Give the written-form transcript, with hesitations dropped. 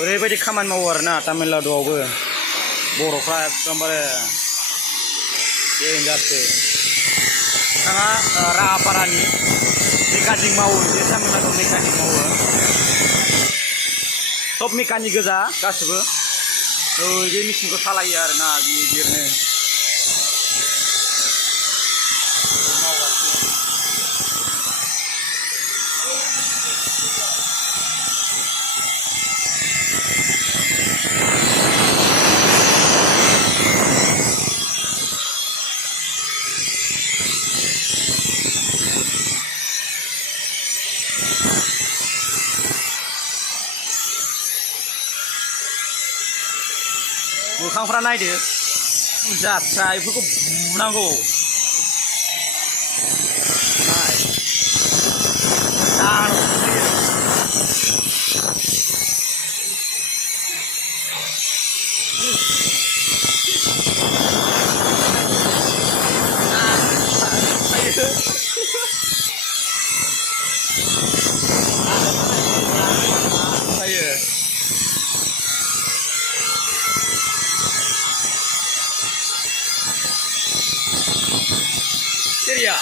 ओरैबायदि खामानि मावो आरोना तामिलनाडुआवबो बर'फ्रा एकदमबारे देनजारसो बिथाङा राङापारानि मेकानिक मावो बे तामिलनाडु मेकानिक मावो सब मेकानिक गोजा गासिबो बे मेचिनखौ सालायो आरोना बिदिनो मोखांफ्रा नायदो जाथ्रा बेफोरखौ बुनांगौ Seria